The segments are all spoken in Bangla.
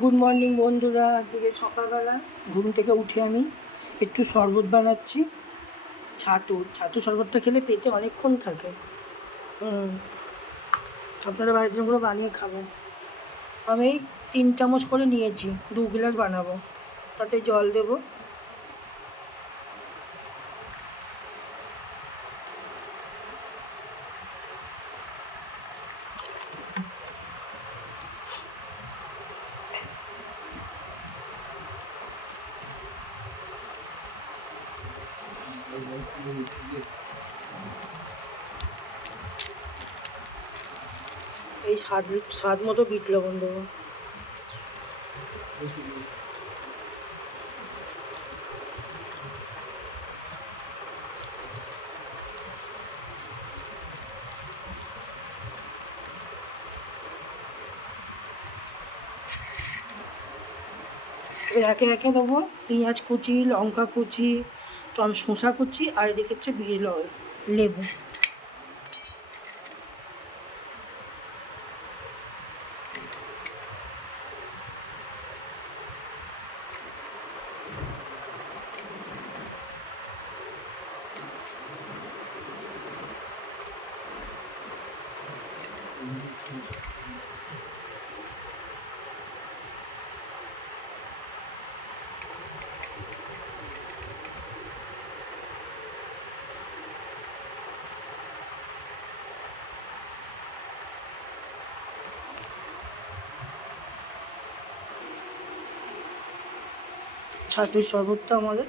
গুড মর্নিং বন্ধুরা। আজকে সকালবেলা ঘুম থেকে উঠে আমি একটু শরবত বানাচ্ছি। ছাতু শরবতটা খেলে পেটে অনেকক্ষণ থাকে। আপনারা বাড়িতে করে বানিয়ে খাবেন। আমি 3 চামচ করে নিয়েছি, 2 গ্লাস বানাবো। তাতে জল দেবো। এই স্বাদ মতো বিট লবণ দেবো। এবার একে একে দেবো পেঁয়াজ কুচি, লঙ্কা কুচি, শসা কুচি, আর এদিকে হচ্ছে লেবু। ছাতুর শরবতটা আমাদের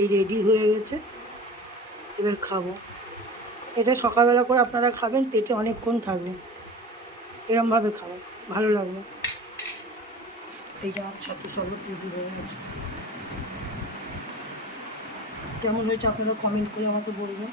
এই রেডি হয়ে গেছে। এবার খাবো। এটা সকালবেলা করে আপনারা খাবেন, পেটে অনেকক্ষণ থাকবে। এরমভাবে খাবেন, ভালো লাগবে। এই যে আমার ছাতুর শরবত রেডি হয়ে গেছে। কেমন হয়েছে আপনারা কমেন্ট করে আমাকে বলবেন।